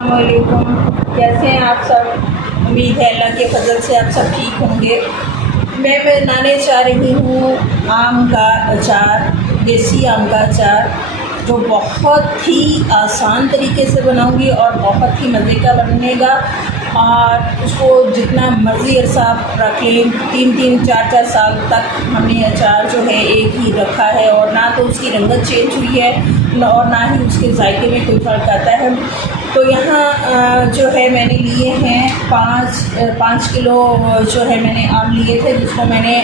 अस्सलामुअलैकुम। कैसे हैं आप सब? उम्मीद है अल्लाह के फजल से आप सब ठीक होंगे। मैं बनाने जा रही हूँ आम का अचार, देसी आम का अचार, जो बहुत ही आसान तरीके से बनाऊँगी और बहुत ही मज़े का बनेगा। और उसको जितना मर्ज़ी अरसा रख लें, 3-3, 4-4 साल तक हमने अचार जो है एक ही रखा है और ना तो उसकी रंगत चेंज हुई है और ना ही उसके जायके में कोई फ़र्क आता है। तो यहाँ जो है मैंने लिए हैं 5 किलो जो है मैंने आम लिए थे, जिसको मैंने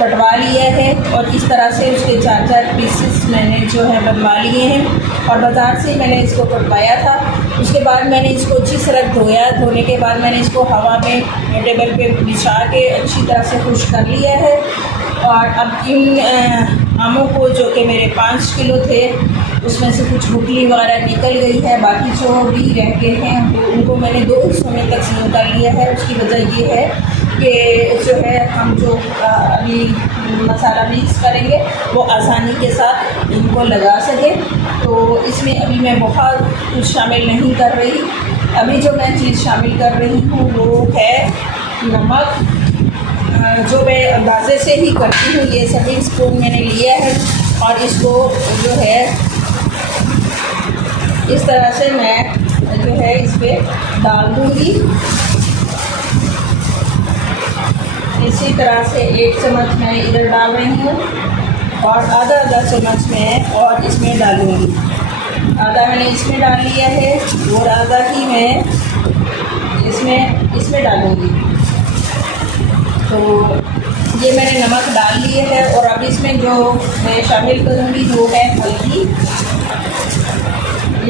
कटवा लिया है और इस तरह से उसके 4-4 पीसेस मैंने जो है बनवा लिए हैं और बाज़ार से मैंने इसको कटवाया था। उसके बाद मैंने इसको अच्छी तरह धोया। धोने के बाद मैंने इसको हवा में टेबल पे बिछा के अच्छी तरह से खुश्क कर लिया है। और अब इन आमों को, जो कि मेरे 5 किलो थे, उसमें से कुछ गुठली वगैरह निकल गई है, बाकी जो भी रह गए हैं उनको मैंने 2 हिस्सों में तकसीम कर लिया है। उसकी वजह ये है कि जो है हम जो अभी मसाला मिक्स करेंगे वो आसानी के साथ इनको लगा सके। तो इसमें अभी मैं बहुत कुछ शामिल नहीं कर रही। अभी जो मैं चीज़ शामिल कर रही हूँ वो है नमक, जो मैं अंदाजे से ही करती हूँ। ये सभी स्पून मैंने लिया है और इसको जो है इस तरह से मैं जो है इस पर डाल दूँगी। इसी तरह से 1 चम्मच मैं इधर डाल रही हूँ और आधा चम्मच मैं और इसमें डालूँगी। आधा मैंने इसमें डाल लिया है और आधा ही मैं इसमें डालूँगी। तो ये मैंने नमक डाल लिए है और अब इसमें जो मैं शामिल करूँगी वो है हल्दी।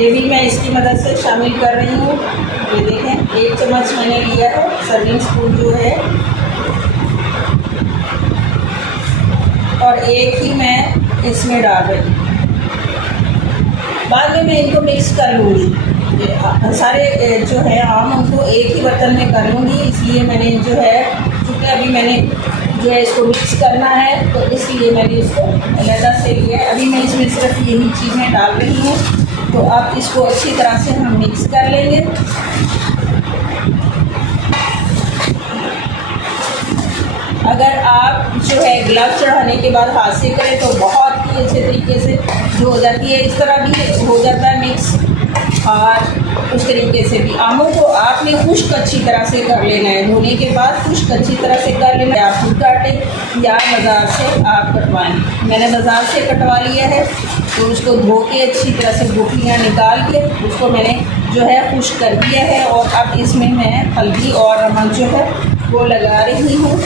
ये भी मैं इसकी मदद से शामिल कर रही हूँ। ये देखें 1 चम्मच मैंने लिया है, सर्विंग स्पून जो है, और 1 ही मैं इसमें डाल रही हूँ। बाद में मैं इनको मिक्स कर लूँगी। सारे जो है आम उनको एक ही बर्तन में कर लूँगी, इसलिए मैंने जो है, क्योंकि अभी मैंने जो है इसको मिक्स करना है तो इसलिए मैंने इसको अलग से लिया है। अभी मैं इसमें सिर्फ यही चीज़ें डाल रही हूँ। तो अब इसको अच्छी तरह से हम मिक्स कर लेंगे। अगर आप जो है ग्लव चढ़ाने के बाद हाथ से करें तो बहुत ही अच्छे तरीके से जो हो जाती है। इस तरह भी हो जाता है मिक्स, और उस तरीके से भी आमों को आपने खुश्क अच्छी तरह से कर लेना है। धोने के बाद खुश्क अच्छी तरह से कर लेना है। आप खुद काटें या बाज़ार से आप कटवाएं। मैंने बाज़ार से कटवा लिया है तो उसको धो के अच्छी तरह से गुठलियाँ निकाल के उसको मैंने जो है खुश्क कर दिया है। और अब इसमें मैं हल्दी और नमक जो है वो लगा रही हूँ।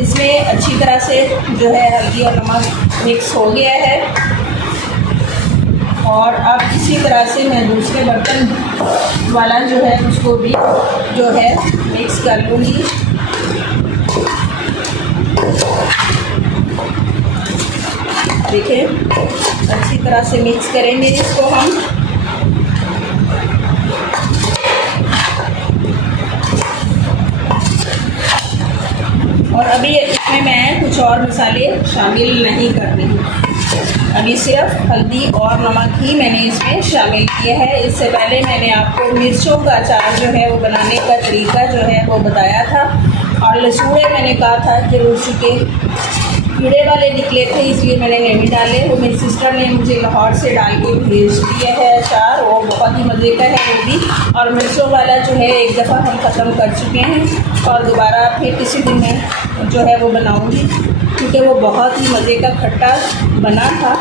इसमें अच्छी तरह से जो है हल्दी और नमक मिक्स हो गया है और अब इसी तरह से मैं दूसरे बर्तन वाला जो है उसको भी जो है मिक्स कर लूँगी। देखिए अच्छी तरह से मिक्स करेंगे इसको हम। और अभी इसमें मैं कुछ और मसाले शामिल नहीं कर रही हूँ। अभी सिर्फ हल्दी और नमक ही मैंने इसमें शामिल किया है। इससे पहले मैंने आपको मिर्चों का अचार जो है वो बनाने का तरीका जो है वो बताया था। और लसूड़े मैंने कहा था कि उसके कीड़े वाले निकले थे, इसलिए मैंने नहीं डाले। वो मेरी सिस्टर ने मुझे लाहौर से डाल के भेज दिया है अचार, वो बहुत ही मज़े का है वो भी। और मिर्चों वाला जो है एक दफ़ा हम ख़त्म कर चुके हैं और दोबारा फिर किसी दिन मैं जो है वो बनाऊँगी, क्योंकि वो बहुत ही मज़े का खट्टा बना था।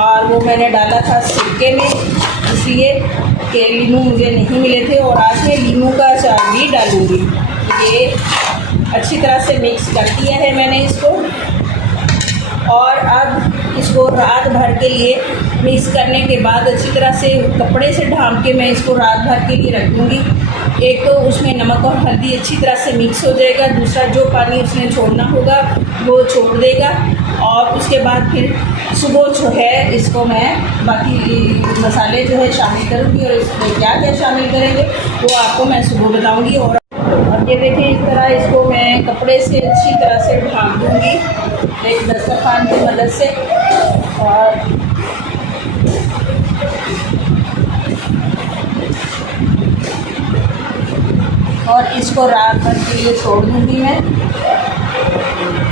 और वो मैंने डाला था सिरके में, इसलिए कि लीमू मुझे नहीं मिले थे। और आज मैं लीमू का अचार भी डालूँगी। ये अच्छी तरह से मिक्स कर दिया है मैंने इसको। और अब इसको रात भर के लिए मिक्स करने के बाद अच्छी तरह से कपड़े से ढाँप के मैं इसको रात भर के लिए रख दूँगी। एक तो उसमें नमक और हल्दी अच्छी तरह से मिक्स हो जाएगा, दूसरा जो पानी उसने छोड़ना होगा वो छोड़ देगा। और उसके बाद फिर सुबह जो है इसको मैं बाकी मसाले जो है शामिल करूँगी और इसमें क्या क्या शामिल करेंगे वो आपको मैं सुबह बताऊँगी। और ये देखिए इस तरह इसको मैं कपड़े से अच्छी तरह से ढाँप दूँगी एक दस्तरखान की मदद से। और इसको रात भर के लिए छोड़ दूँगी मैं।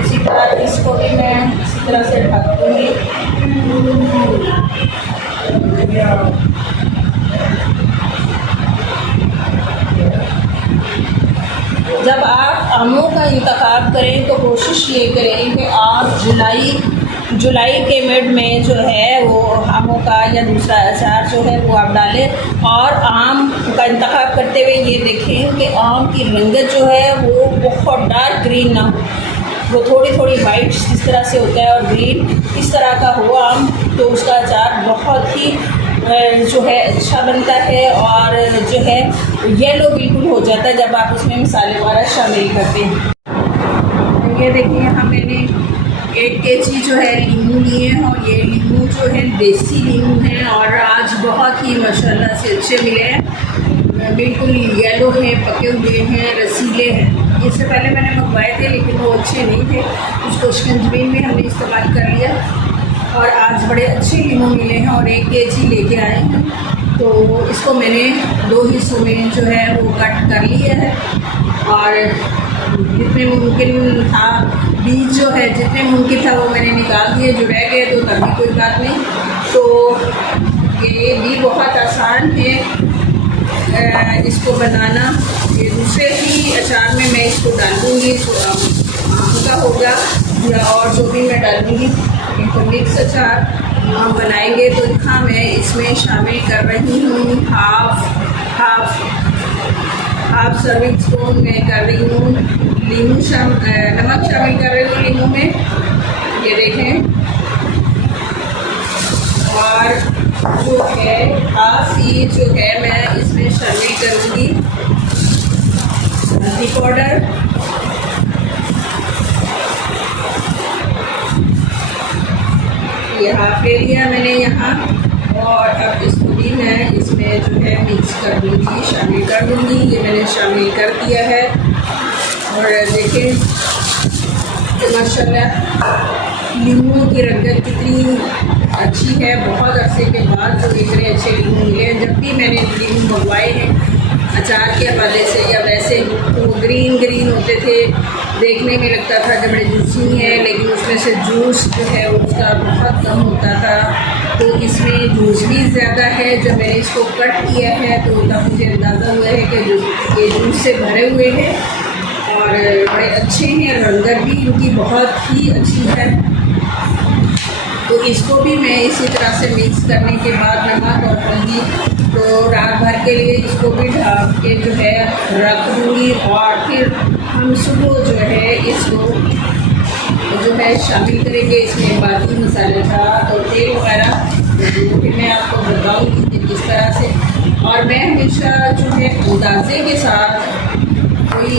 इसी तरह इसको भी मैं इसी तरह से ढक दूँगी। जब आप आमों का इंतखाब करें तो कोशिश ये करें कि आप जुलाई के मिड में जो है वो आमों का या दूसरा अचार जो है वो आप डालें। और आम का इंतखाब करते हुए ये देखें कि आम की रंगत जो है वो बहुत डार्क ग्रीन ना हो, वो थोड़ी थोड़ी वाइट जिस तरह से होता है और ग्रीन इस तरह का हो आम, तो उसका अचार बहुत ही जो है अच्छा बनता है और जो है येलो बिल्कुल हो जाता है जब आप उसमें मसाले वगैरह शामिल करते हैं। ये देखिए यहाँ मैंने 1 केजी जो है नींबू लिए हैं और ये नींबू जो है देसी नींबू हैं और आज बहुत ही माशाल्लाह से अच्छे मिले हैं, बिल्कुल येलो हैं, पके हुए हैं, रसीले हैं। इससे पहले मैंने मंगवाए थे लेकिन वो अच्छे नहीं थे, उसको शिकंजबीन में हमने इस्तेमाल कर लिया और आज बड़े अच्छे नींबू मिले हैं और 1 केजी लेके आए हैं। तो इसको मैंने 2 हिस्सों में जो है वो कट कर लिया है और जितने मुमकिन था बीज जो है जितने मुमकिन था वो मैंने निकाल दिए, जो रह गए तो तभी कोई बात नहीं। तो ये भी बहुत आसान है इसको बनाना। ये दूसरे ही अचार में मैं इसको डाल दूँगी, आम का होगा या और जो भी मैं डालूँगी। तो मिक्स अचार हम बनाएंगे तो यहाँ मैं इसमें शामिल कर रही हूँ हाफ सर्विंग स्पून में कर रही हूँ नमक शामिल कर रही हूँ नींबू में, ये देखें। और जो है हाफ ये जो है मैं इसमें शामिल करूँगी हल्दी पाउडर, ये हाफ ले लिया मैंने यहाँ और अब इसको भी मैं इसमें जो है मिक्स कर दूँगी, शामिल कर दूँगी। ये मैंने शामिल कर दिया है और देखें कि माशाल्लाह नींबू की रंगत कितनी अच्छी है। बहुत अरसे के बाद जो इतने अच्छे नींबू मिले हैं। जब भी मैंने नींबू मंगवाए हैं अचार के हवाले से या वैसे तो ग्रीन होते थे, देखने में लगता था कि बड़े जूसी हैं, लेकिन उसमें से जूस जो है उसका बहुत कम होता था। तो इसमें जूस भी ज़्यादा है। जब मैंने इसको कट किया है तो तब मुझे अंदाज़ा हुआ है कि ये जूस से भरे हुए हैं और बड़े अच्छे हैं, रंगत भी इनकी बहुत ही अच्छी है। तो इसको भी मैं इसी तरह से मिक्स करने के बाद नमक और हल्दी तो रात भर के लिए इसको भी ढक के जो है रख दूँगी और फिर हम सुबह जो है इसको जो है शामिल करेंगे। इसमें बाकी मसाले था तो तेल वगैरह फिर मैं आपको बताऊँगी कि किस तरह से। और मैं हमेशा जो है अंदाजे के साथ कोई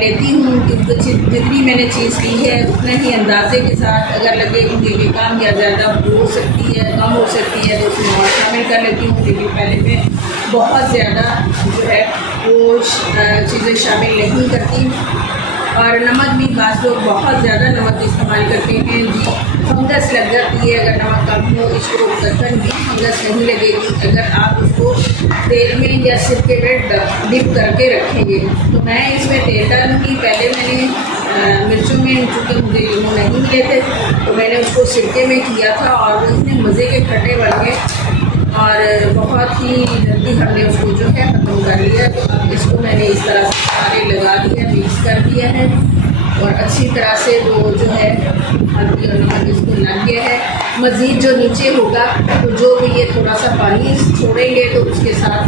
लेती हूँ कि जितनी मैंने चीज़ ली है उतना ही अंदाजे के साथ अगर लगे मुझे कि काम या ज़्यादा हो सकती है कम हो सकती है तो उसमें और शामिल कर लेती हूँ। लेकिन पहले मैं बहुत ज़्यादा जो है वो चीज़ें शामिल नहीं करती। और नमक भी बाज़ लोग बहुत ज़्यादा नमक इस्तेमाल करते हैं जी, फंगस लग जाती है अगर नमक कम हो। इसको कतई भी फंगस नहीं लगेगी अगर आप उसको तेल में या सिरके में डिप करके रखेंगे। तो मैं इसमें तेल डालूँगी। पहले मैंने मिर्चों में चूँकि मुझे नींबू नहीं मिले थे तो मैंने उसको सिरके में किया था और वो इतने मज़े के खट्टे बन गए और बहुत ही जल्दी हमने उसको जो है ख़त्म कर लिया। तो अब इसको मैंने इस तरह से सारे लगा दिया, मिक्स कर दिया है और अच्छी तरह से वो जो है हल्की हल्की इसको लग गया है। मज़ीद जो नीचे होगा तो जो भी ये थोड़ा सा पानी छोड़ेंगे तो उसके साथ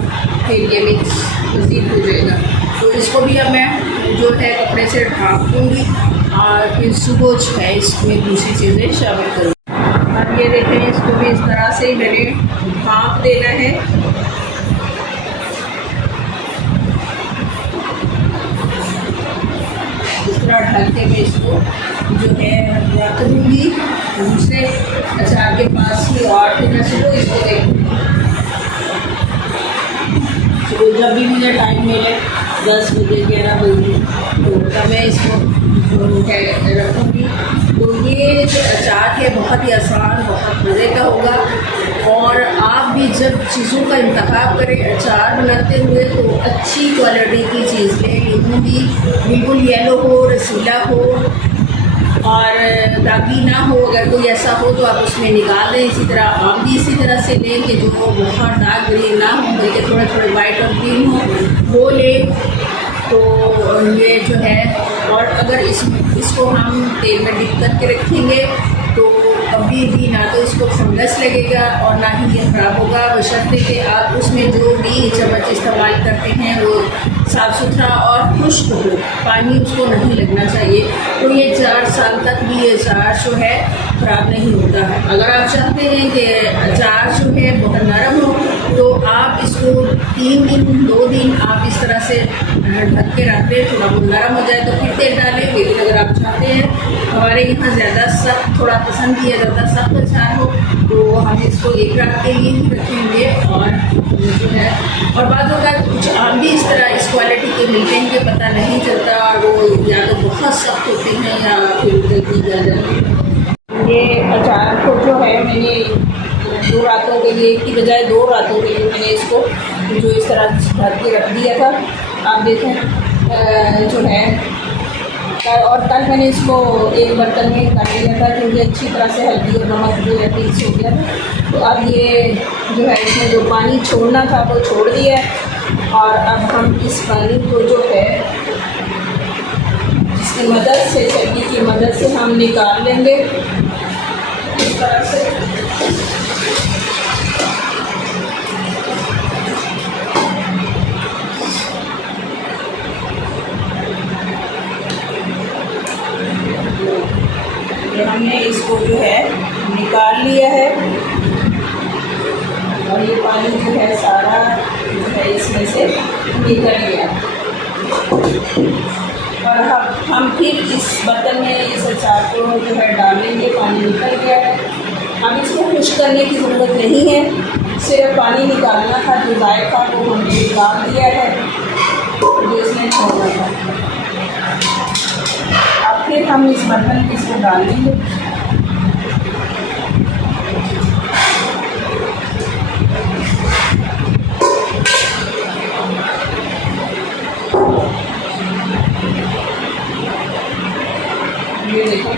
फिर ये मिक्स मज़ीद हो जाएगा। तो इसको भी अब मैं जो है कपड़े से ढाँप दूँगी और फिर सुबह जो है इसमें दूसरी चीज़ें शामिल करूँगी। अब ये देखें इसको भी इस तरह से मैंने भाप देना है। इस तरह ढक के मैं इसको जो है रख दूँगी दूसरे अचार के पास ही और फिर मैं सुबह इसको देखूँगी। तो जब भी मुझे टाइम मिले 10 बजे 11 बजे तो तब मैं इसको रखूँगी। तो ये जो अचार है बहुत ही आसान, बहुत मज़े का होगा। और आप भी जब चीज़ों का इंतखाब करें अचार बनाते हुए तो अच्छी क्वालिटी की चीज़ लें। नींबू बिल्कुल येलो हो, रसीला हो और दागी ना हो। अगर कोई ऐसा हो तो आप उसमें निकाल दें। इसी तरह आम भी इसी तरह से लें कि जो बहुत डार्क ग्रीन ना हो, बल्कि थोड़े थोड़े वाइट और ग्रीन हो, वो लें। तो ये जो है, और अगर इसको हम तेल में डिप करके रखेंगे तो कभी भी ना तो इसको फंगस लगेगा और ना ही ये ख़राब होगा, बशर्ते कि आप उसमें जो भी चम्मच इस्तेमाल करते हैं वो साफ़ सुथरा और खुश्क हो, पानी उसको नहीं लगना चाहिए। तो ये 4 साल तक भी ये अचार जो है ख़राब नहीं होता है। अगर आप चाहते हैं कि अचार जो है बहुत नरम हो तो आप इसको 3 दिन 2 दिन आप इस तरह से ढक के रख दें, थोड़ा बहुत नरम हो जाए तो फिर तेल डालें। लेकिन अगर आप चाहते हैं, हमारे यहाँ ज़्यादा सख्त थोड़ा पसंद किया जाता, सख्त अचार हो, तो हम इसको 1 रात के लिए ही रखेंगे। और जो है, और बाज़ों का कुछ आम भी इस तरह इस क्वालिटी के मिलते हैं कि पता नहीं चलता, और वो या तो बहुत सख्त होते हैं या फिर जल्दी जल जाते हैं। ये अचार को जो है मैंने 2 रातों के लिए की बजाय 2 रातों के लिए मैंने इसको जो इस तरह ढक के रख दिया था। आप देखें जो है, और कल मैंने इसको एक बर्तन में कर लिया था क्योंकि अच्छी तरह से हल्दी और नमक जो है मिक्स हो गया था। तो अब ये जो है इसमें जो पानी छोड़ना था वो छोड़ दिया है। और अब हम इस पानी को जो है इसकी मदद से, चटनी की मदद से हम निकाल लेंगे इस तरह से। हमने इसको जो है निकाल लिया है और ये पानी जो है सारा जो है इसमें से निकल गया। और हम फिर इस बर्तन में इस अचार को जो है डालेंगे। पानी निकल गया है, अब इसको खुश्क करने की ज़रूरत नहीं है, सिर्फ पानी निकालना था। जो जायका को हमने निकाल दिया है जो इसमें छोड़ना था। अब फिर हम इस बर्तन में इसको डाल देंगे। ये देखो,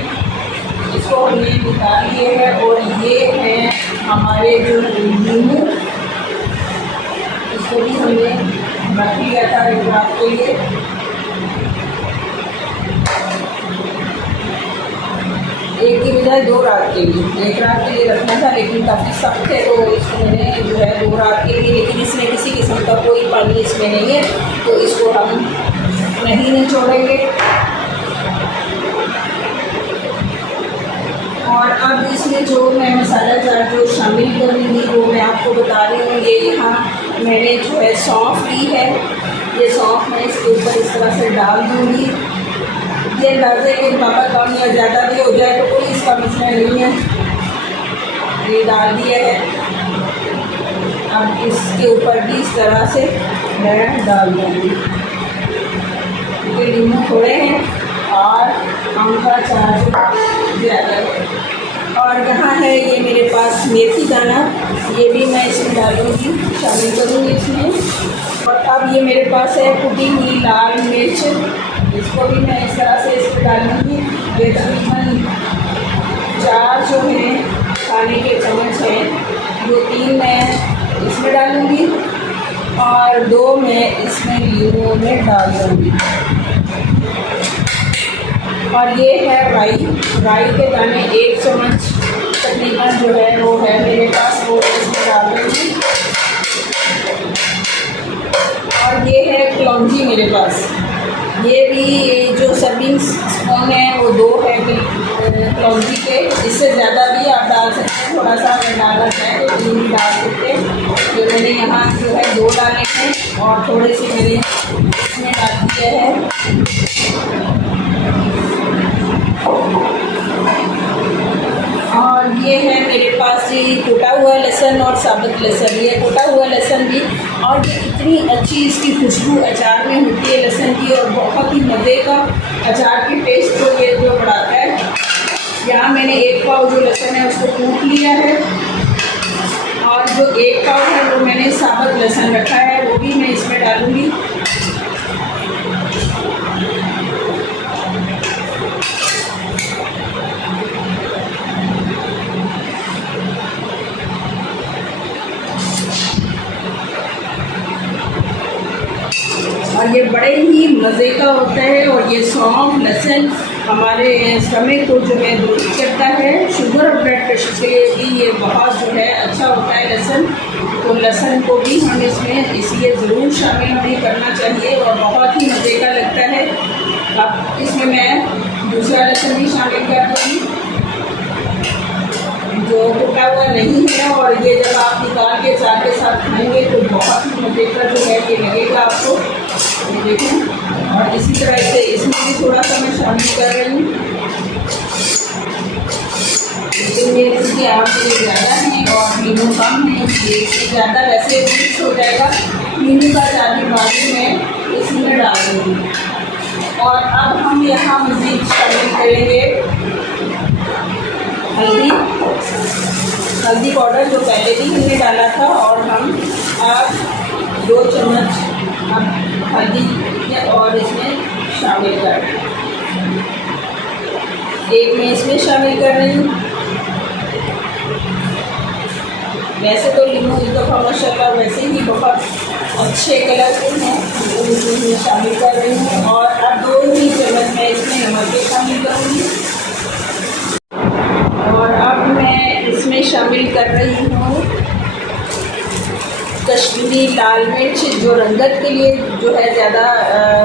इसको हमने निकाल लिए है। और ये है हमारे जो नींबू, इसको भी हमने रख लिया था 1 रात के लिए। एक की बजाय 2 रात के लिए, 1 रात के लिए रखना था, लेकिन काफ़ी सख्त है तो इसको मैंने जो है 2 रात के लिए। लेकिन इसमें किसी किस्म का कोई पानी इसमें नहीं है तो इसको हम नहीं निचोड़ेंगे। और अब इसमें जो मैं मसाला जार जो शामिल करूँगी वो मैं आपको बता रही हूँ। ये यहाँ मैंने जो है सौंफ ली है, ये सौंफ मैं इसके ऊपर इस तरह से डाल दूँगी। ये अंदाज़े कि पापा कम या ज़्यादा भी हो जाए तो कोई इसका मसला नहीं है। ये डाल दिया है। अब इसके ऊपर भी इस तरह से मैं डाल दूँगी। ये नींबू थोड़े हैं और आम का अचार ज़्यादा है। और यहाँ है ये मेरे पास मेथी दाना, ये भी मैं इसमें डालूँगी, शामिल करूँगी इसमें। और अब ये मेरे पास है कुटी हुई लाल मिर्च, इसको भी मैं इस तरह से इसमें डालूँगी। ये तकरीबन 4 जो हैं खाने के चम्मच हैं, जो 3 मैं इसमें डालूँगी और 2 मैं इसमें लीमू में डाल दूँगी। और ये है राई के दाने 1 चम्मच तकरीबन जो है वो है मेरे पास, वो इसमें डाल दूँगी। और ये है कलौंजी मेरे पास, ये भी जो सर्विंग स्पून है वो 2 है कलौंजी के। इससे ज़्यादा भी आप डाल सकते हैं, थोड़ा सा अगर डाला जाए तो 3 भी डाल सकते हैं। जो मैंने यहाँ जो है 2 डाले हैं और थोड़े से मैंने इसमें डाल दिया है। और ये है मेरे पास ये कूटा हुआ लहसुन और साबुत लहसुन, ये कूटा हुआ लहसुन भी। और ये इतनी अच्छी इसकी खुशबू अचार में होती है लहसुन की, और बहुत ही मज़े का अचार की टेस्ट को ये जो बढ़ाता है। यहाँ मैंने 1 पाव जो लहसुन है उसको कूट लिया है, और जो 1 पाव है वो मैंने साबुत लहसुन रखा है, वो भी मैं इसमें डालूँगी। और ये बड़े ही मज़े का होता है। और ये सौंफ लहसुन हमारे स्टमक को जो है दूर करता है। शुगर और ब्लड प्रेशर के लिए भी ये बहुत जो है अच्छा होता है लहसुन। तो लहसुन को भी हम इसमें इसलिए ज़रूर शामिल हमें करना चाहिए और बहुत ही मज़े का लगता है। अब इसमें मैं दूसरा लहसुन भी शामिल कर दूँगी जो टूटा हुआ नहीं है। और ये जब आप निकाल के चाय के साथ खाएंगे तो बहुत ही मज़े का जो है ये लगेगा आपको। ये देखें। और इसी तरह से इसमें भी थोड़ा सा मैं शामिल कर रही हूँ, लेकिन ये इसकी आवाज़ ज़्यादा है और नींबू कम है इसलिए ज़्यादा वैसे मिक्स हो जाएगा। नींबू का ज़्यादा पानी मैं इसमें डाल दूँगी। और अब हम यहाँ मज़ीद शामिल करेंगे हल्दी पाउडर जो पहले भी हमने डाला था। और हम अब 2 चम्मच हल्दी और इसमें शामिल कर एक मैं इसमें शामिल कर रही हूँ। वैसे तो लीमू इस दफ़ा माशाल्लाह वैसे ही बहुत अच्छे कलरफुल हैं, तो इसमें शामिल कर रही हूँ। और अब 2 ही चम्मच मैं इसमें नमक भी शामिल करूँगी। और अब मैं इसमें शामिल कर रही हूँ कश्मीरी लाल मिर्च जो रंगत के लिए जो है ज़्यादा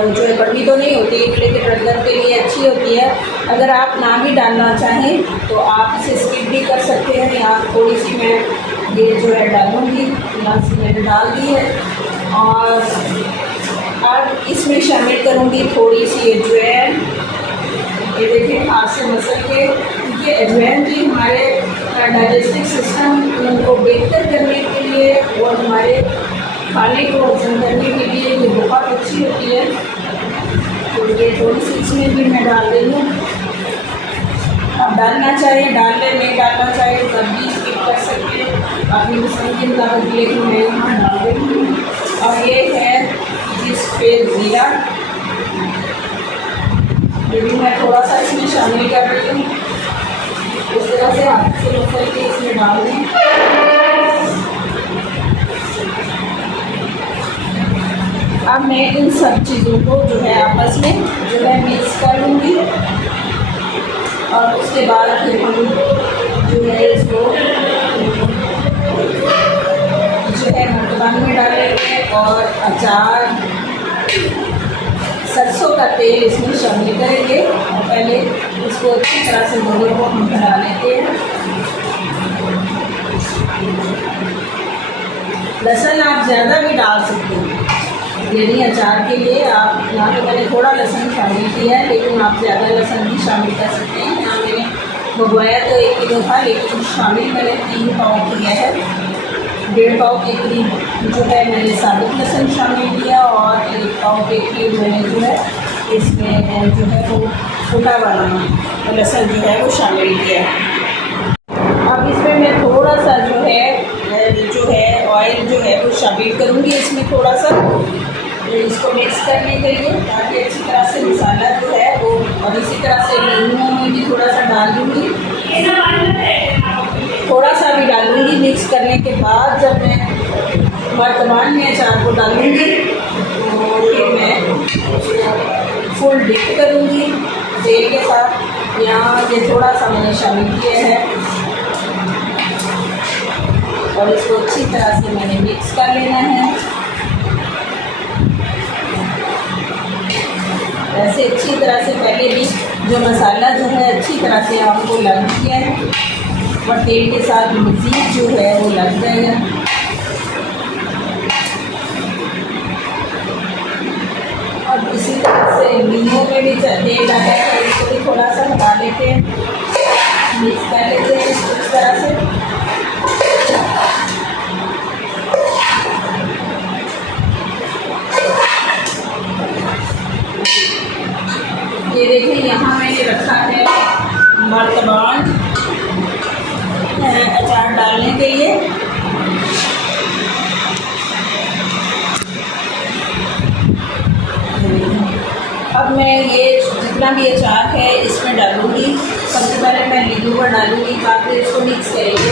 जो है कड़वी तो नहीं होती लेकिन रंगत के लिए अच्छी होती है। अगर आप ना भी डालना चाहें तो आप इसे स्किप भी कर सकते हैं। यहाँ थोड़ी सी मैं ये जो है डालूँगी, यहाँ से मैंने डाल दी है। और अब इसमें शामिल करूँगी थोड़ी सी अजवाइन। ये देखिए हाथ से मसल के, क्योंकि अजवाइन भी हमारे डाइजेस्टिव सिस्टम को बेहतर करने के लिए और हमारे खाने को हजम करने के लिए ये बहुत अच्छी होती है। तो ये थोड़ी सी इसमें भी मैं डाल रही हूँ। आप डालना चाहिए डाल लें, नहीं डालना चाहिए तब भी स्किप कर सकते हैं अपनी पसंद के मुताबिक, लेकिन मैं यहाँ डाल रही हूँ। और ये है जिस पे ज़ीरा, ये भी मैं थोड़ा सा इसमें शामिल कर रही हूँ। इस तरह से हाथ से मसल के इसमें डाल दें। अब मैं इन सब चीज़ों को जो है आपस में जो है मिक्स कर लूँगी। और उसके बाद फिर हम जो है इसको जो है मर्तबान में डालेंगे और अचार सरसों का तेल इसमें शामिल करेंगे। और पहले इसको अच्छी तरह से दोनों को हम बना लेते हैं। लहसुन आप ज़्यादा भी डाल सकते हैं, यानी अचार के लिए आप यहाँ तो मैंने थोड़ा लहसुन शामिल किया है लेकिन आप ज़्यादा लहसुन भी शामिल कर सकते हैं। यहाँ मैंने मंगवाया तो 1 किलो था लेकिन शामिल मैंने 3 पाव किया है। 1.5 पाव के करीब जो है मैंने साबुत लहसुन शामिल किया और 1 पाव के करीब मैंने जो है इसमें जो है वो फूटा वाला लहसुन जो है वो शामिल किया। अब इसमें मैं थोड़ा सा जो है ऑयल जो है वो शामिल करूँगी इसमें थोड़ा सा, इसको मिक्स करने के लिए ताकि अच्छी तरह से मसाला जो है वो। और इसी तरह से नींबू में भी थोड़ा सा डाल दूँगी, थोड़ा सा भी डालूँगी। मिक्स करने के बाद जब मैं मर्तबान में अचार को डालूँगी तो फिर मैं फुल डिप करूँगी तेल के साथ। यहाँ ये थोड़ा सा मैंने शामिल किया है और इसको अच्छी तरह से मैंने मिक्स कर लेना है। ऐसे अच्छी तरह से पहले भी जो मसाला जो है अच्छी तरह से आपको लग गया है और तेल के साथ मज़ीद जो है वो लग जाएगा। और इसी तरह से नींबू में भी तेल लगा है, इसको भी थोड़ा सा हटा लेते हैं, मिक्स कर लेते हैं इस तरह से। ये देखिए यहाँ मैंने रखा है मर्तबान अचार डालने के लिए। अब मैं ये जितना भी अचार है इसमें डालूँगी। सबसे पहले मैं नींबू का डालूँगी, बाद में इसको मिक्स करेंगे।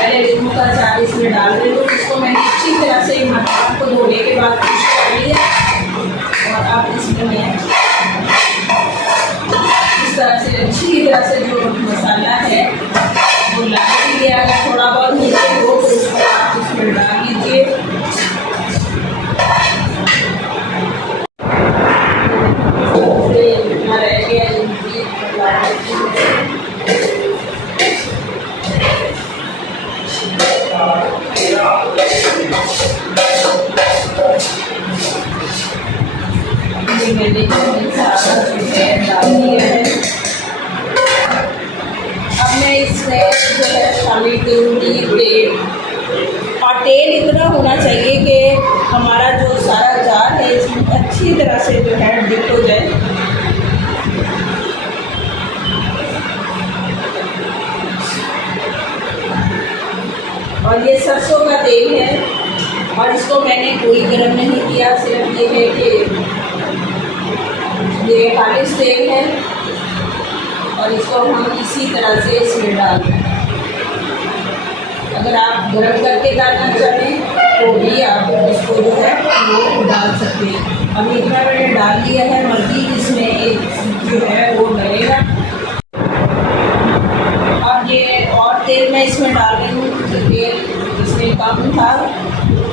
पहले नींबू का अचार इसमें डाल रही हूँ। इसको मैंने अच्छी तरह से मर्तबान को धोने के बाद मिक्स कर लिया हैं इस तरह से अच्छी तरह से जो मसाला है वो लगा लिया। अगर थोड़ा बहुत नीचे हो तो उसको आप उसमें डाल लीजिए। मैंने सारा जो है डाल दिया है। अब मैं इसमें जो है शामिल करूँगी तेल, और तेल इतना होना चाहिए कि हमारा जो सारा जार है इसमें अच्छी तरह से जो है डिप हो जाए। और ये सरसों का तेल है और इसको मैंने कोई गरम नहीं किया, सिर्फ ये है कि ये खालिश तेल है और इसको हम इसी तरह से इसमें डाल दें। अगर आप गरम करके डालना चाहें तो भी आप इसको जो है वो डाल सकते हैं। अभी इतना मैंने डाल दिया है, मर्जी इसमें एक जो है वो डलेगा। अब ये और तेल मैं इसमें डाल रही हूँ क्योंकि तेल इसमें कम था,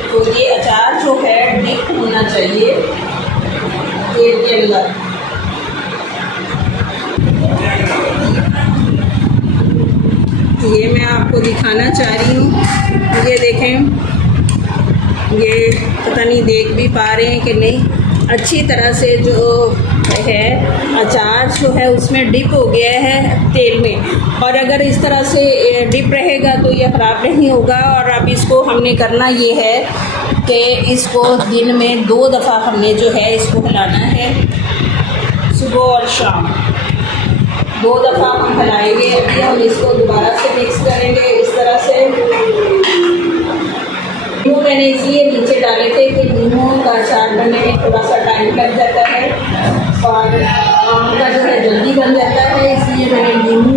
तो ये अचार जो है डिप होना चाहिए तेल के अंदर। ये मैं आपको दिखाना चाह रही हूँ। ये देखें, ये पता नहीं देख भी पा रहे हैं कि नहीं, अच्छी तरह से जो है अचार जो है उसमें डिप हो गया है तेल में। और अगर इस तरह से डिप रहेगा तो ये ख़राब नहीं होगा। और अब इसको हमने करना ये है कि इसको दिन में 2 दफ़ा हमने जो है इसको हिलाना है, सुबह और शाम 2 दफ़ा हम हिलाएंगे। अभी हम इसको दोबारा से मिक्स करेंगे इस तरह से। नींबू मैंने इसलिए नीचे डाले थे कि नींबू का अचार बनने में थोड़ा सा टाइम लग जाता है और आम का जो है जल्दी बन जाता है, इसलिए मैंने नींबू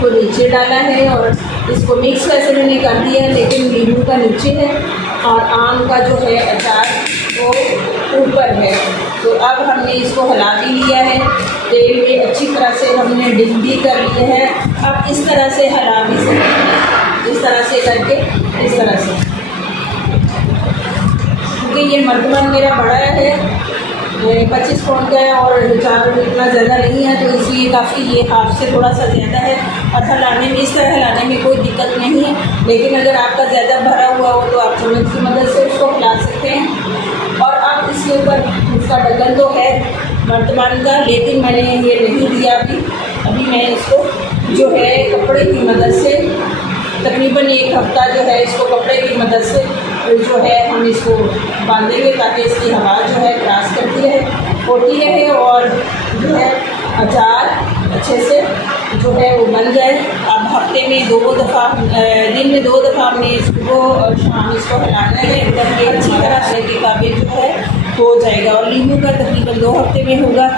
को नीचे डाला है। और इसको मिक्स वैसे मैंने कर दिया, लेकिन नींबू का नीचे है और आम का जो है अचार वो ऊपर है। तो अब हमने इसको हिला भी लिया है, तेल में अच्छी तरह से हमने डिप भी कर लिया है। अब इस तरह से हिला भी सकते हैं, इस तरह से करके, इस तरह से। क्योंकि ये मर्तबा मेरा बड़ा है, 25 पाउंड का है और चावल इतना ज़्यादा नहीं है, तो इसलिए काफ़ी ये हाफ से थोड़ा सा ज़्यादा है। और हिलाने में इस तरह हिलाने में कोई दिक्कत नहीं है, लेकिन अगर आपका ज़्यादा भरा हुआ हो तो आप चम्मच की मदद से उसको हिला सकते हैं। और अब इसके ऊपर उसका ढक्कन तो है वर्तमान का, लेकिन मैंने ये नहीं दिया अभी मैं इसको जो है कपड़े की मदद से तकरीबन 1 हफ़्ता जो है इसको कपड़े की मदद से जो है हम इसको बांधेंगे ताकि इसकी हवा जो है क्रॉस करती रहे, होती रहे और जो है अचार अच्छे से जो है वो बन जाए। अब हफ्ते में 2 दफ़ा, दिन में 2 दफ़ा हमने इसको और शाम इसको हिलाना है, एकदम ये अच्छी तरह से के काबिल जो है हो जाएगा। और नींबू का तकरीबन 2 हफ्ते में होगा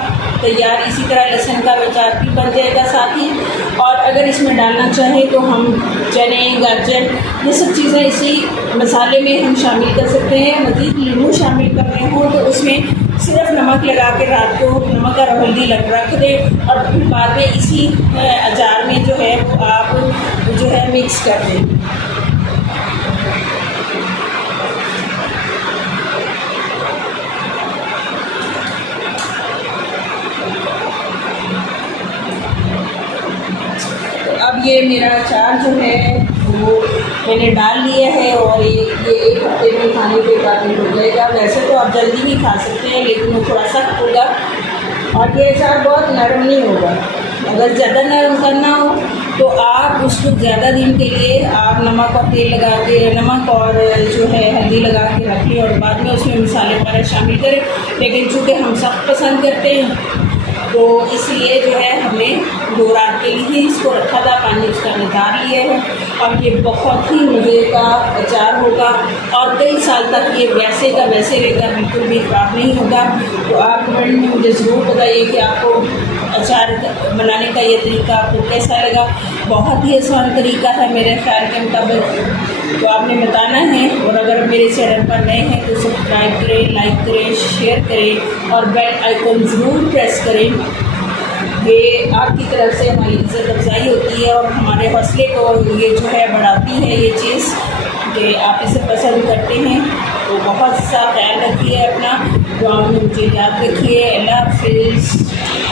तैयार। इसी तरह लहसुन का अचार भी बन जाएगा साथ ही। और अगर इसमें डालना चाहें तो हम चने, गाजर, ये सब चीज़ें इसी मसाले में हम शामिल कर सकते हैं। मज़ीद नींबू शामिल करने हो तो उसमें सिर्फ नमक लगा के रात को नमक और हल्दी रख दें और फिर बाद में इसी अचार में जो है वो आप जो है मिक्स कर दें। अब ये मेरा अचार जो है वो मैंने डाल लिया है और ये 1 हफ्ते में खाने के काबिल हो जाएगा। वैसे तो आप जल्दी भी खा सकते हैं, लेकिन वो थोड़ा सख्त होगा और ये अचार बहुत नरम नहीं होगा। अगर ज़्यादा नरम करना हो तो आप उसको ज़्यादा दिन के लिए आप नमक और तेल लगा के, नमक और जो है हल्दी लगा के रख लें और बाद में उसमें मसाले वगैरह शामिल करें। लेकिन चूँकि हम सख्त पसंद करते हैं तो इसलिए जो है हमने 2 रात के लिए ही इसको रखा था, पानी उसका निकाल लिया है। और ये बहुत ही मज़े का अचार होगा और कई साल तक ये वैसे का वैसे रहेगा, बिल्कुल भी ख़राब नहीं होगा। तो आप कमेंट में मुझे ज़रूर बताइए कि आपको अचार बनाने का ये तरीका आपको कैसा लगा। बहुत ही आसान तरीका है मेरे ख्याल के मुताबिक, तो आपने बताना है। और अगर मेरे चैनल पर नए हैं तो सब्सक्राइब करें, लाइक करें, शेयर करें और बेल आइकन ज़रूर प्रेस करें। ये आपकी तरफ से हमारी इज़्ज़त अफजाई होती है और हमारे हौसले को ये जो है बढ़ाती है ये चीज़ कि आप इसे पसंद करते हैं। तो बहुत सा ख्याल रखिए अपना, दुआ में मुझे याद रखिए। अल्लाह हाफ़िज़।